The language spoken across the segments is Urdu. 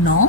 9,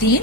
3,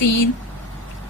3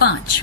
5,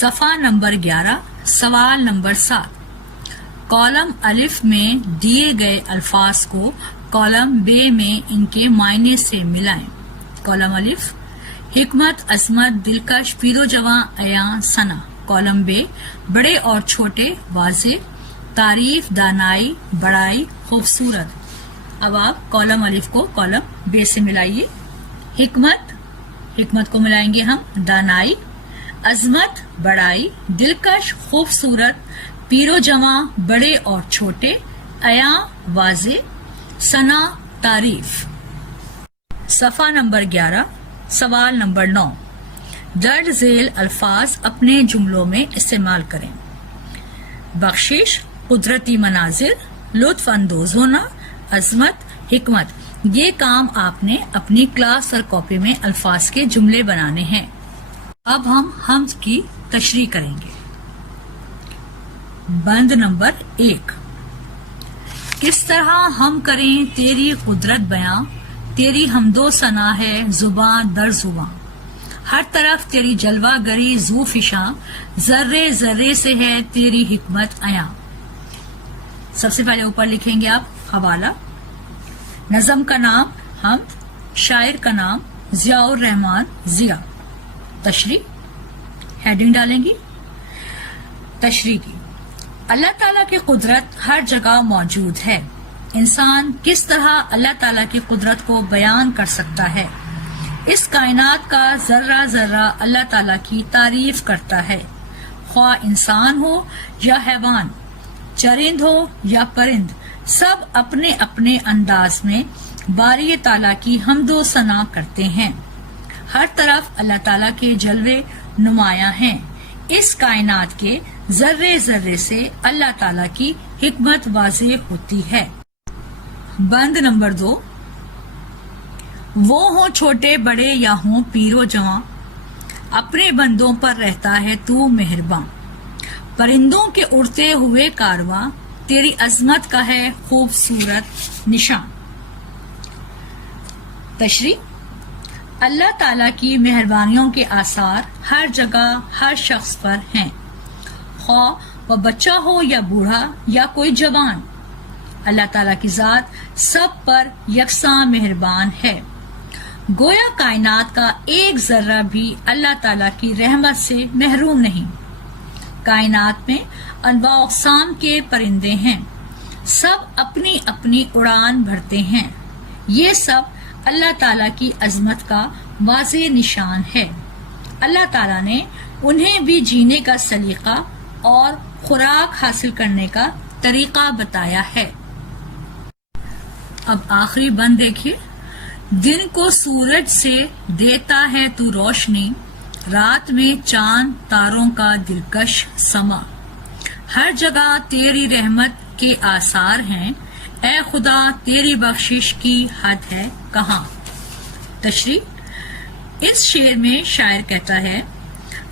صفحہ نمبر 11 سوال نمبر 7 کالم الف میں دیے گئے الفاظ کو کالم بے میں ان کے معنی سے ملائیں. کالم الف حکمت، عظمت، دلکش، پیر و جواں، عیاں، ثنا. کالم بے بڑے اور چھوٹے، واضح، تعریف، دانائی، بڑائی، خوبصورت. اب آپ کالم الف کو کالم بے سے ملائیے. حکمت کو ملائیں گے ہم دانائی، عظمت بڑائی، دلکش خوبصورت، پیر و جواں بڑے اور چھوٹے، عیاں واضح، ثنا تعریف. صفحہ نمبر 11 سوال نمبر 9 درج ذیل الفاظ اپنے جملوں میں استعمال کریں. بخشش، قدرتی مناظر، لطف اندوز ہونا، عظمت، حکمت. یہ کام آپ نے اپنی کلاس اور کاپی میں الفاظ کے جملے بنانے ہیں. اب ہم حمد کی تشریح کریں گے. بند نمبر 1 کس طرح ہم کریں تیری قدرت بیاں، تیری حمد و ثنا ہے زباں در زباں، ہر طرف تیری جلوہ گری ذو فشاں، ذرے ذرے سے ہے تیری حکمت عیاں. سب سے پہلے اوپر لکھیں گے آپ حوالہ. نظم کا نام حمد، شاعر کا نام ضیاء الرحمان ضیاء. تشریح ہیڈنگ ڈالیں گی. تشریح کی اللہ تعالیٰ کی قدرت ہر جگہ موجود ہے. انسان کس طرح اللہ تعالیٰ کی قدرت کو بیان کر سکتا ہے؟ اس کائنات کا ذرہ ذرہ اللہ تعالیٰ کی تعریف کرتا ہے، خواہ انسان ہو یا حیوان، چرند ہو یا پرند، سب اپنے اپنے انداز میں باری تعالیٰ کی حمد و ثنا کرتے ہیں. ہر طرف اللہ تعالیٰ کے جلوے نمایاں ہیں. اس کائنات کے ذرے ذرے سے اللہ تعالیٰ کی حکمت واضح ہوتی ہے. بند نمبر 2 وہ ہوں چھوٹے بڑے یا ہوں پیر و جواں، اپنے بندوں پر رہتا ہے تو مہرباں. پرندوں کے اڑتے ہوئے کارواں، تیری عظمت کا ہے خوبصورت نشان. تشریح اللہ تعالیٰ کی مہربانیوں کے آثار ہر جگہ ہر شخص پر ہیں، خواہ وہ بچہ ہو یا بوڑھا یا کوئی جوان. اللہ تعالیٰ کی ذات سب پر یکساں مہربان ہے. گویا کائنات کا ایک ذرہ بھی اللہ تعالیٰ کی رحمت سے محروم نہیں. کائنات میں انواع اقسام کے پرندے ہیں، سب اپنی اپنی اڑان بھرتے ہیں. یہ سب اللہ تعالیٰ کی عظمت کا واضح نشان ہے. اللہ تعالیٰ نے انہیں بھی جینے کا سلیقہ اور خوراک حاصل کرنے کا طریقہ بتایا ہے. اب آخری بند دیکھیے. دن کو سورج سے دیتا ہے تو روشنی، رات میں چاند تاروں کا دلکش سما، ہر جگہ تیری رحمت کے آثار ہیں، اے خدا تیری بخشش کی حد ہے کہاں. تشریح اس شعر میں شاعر کہتا ہے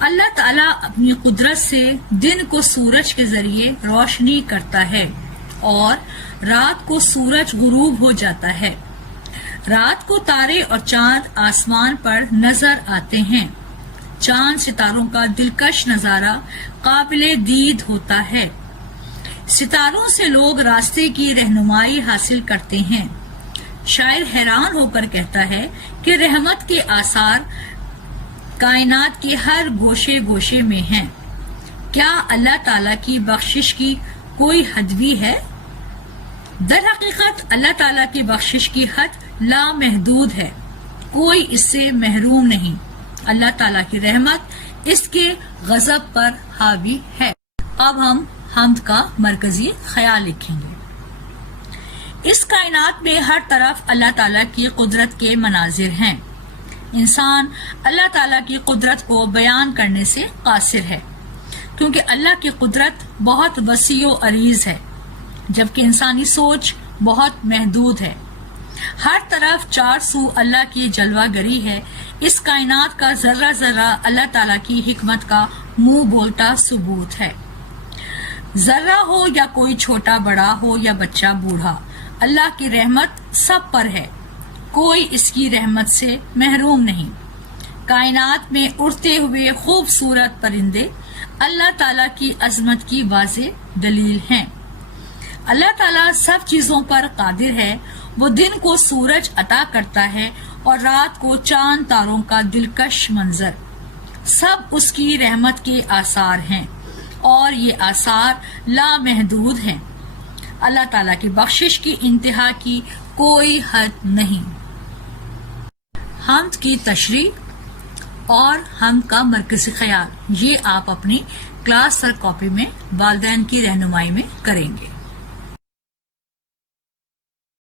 اللہ تعالیٰ اپنی قدرت سے دن کو سورج کے ذریعے روشنی کرتا ہے اور رات کو سورج غروب ہو جاتا ہے. رات کو تارے اور چاند آسمان پر نظر آتے ہیں. چاند ستاروں کا دلکش نظارہ قابل دید ہوتا ہے. ستاروں سے لوگ راستے کی رہنمائی حاصل کرتے ہیں. شاعر حیران ہو کر کہتا ہے کہ رحمت کے آثار کائنات کے ہر گوشے گوشے میں ہیں. کیا اللہ تعالیٰ کی بخشش کی کوئی حد بھی ہے؟ در حقیقت اللہ تعالیٰ کی بخشش کی حد لامحدود ہے، کوئی اس سے محروم نہیں. اللہ تعالیٰ کی رحمت اس کے غضب پر حاوی ہے. اب ہم حمد کا مرکزی خیال لکھیں گے. اس کائنات میں ہر طرف اللہ تعالیٰ کی قدرت کے مناظر ہیں. انسان اللہ تعالیٰ کی قدرت کو بیان کرنے سے قاصر ہے، کیونکہ اللہ کی قدرت بہت وسیع و عریض ہے، جبکہ انسانی سوچ بہت محدود ہے. ہر طرف چار سو اللہ کی جلوہ گری ہے. اس کائنات کا ذرہ ذرہ اللہ تعالیٰ کی حکمت کا منہ بولتا ثبوت ہے. ذرہ ہو یا کوئی چھوٹا بڑا ہو یا بچہ بوڑھا، اللہ کی رحمت سب پر ہے، کوئی اس کی رحمت سے محروم نہیں. کائنات میں اڑتے ہوئے خوبصورت پرندے اللہ تعالیٰ کی عظمت کی واضح دلیل ہیں۔ اللہ تعالیٰ سب چیزوں پر قادر ہے۔ وہ دن کو سورج عطا کرتا ہے اور رات کو چاند تاروں کا دلکش منظر، سب اس کی رحمت کے آثار ہیں اور یہ آثار لامحدود ہیں۔ اللہ تعالیٰ کی بخشش کی انتہا کی کوئی حد نہیں۔ حمد کی تشریح اور حمد کا مرکزی خیال، یہ آپ اپنی کلاس سر کاپی میں والدین کی رہنمائی میں کریں گے۔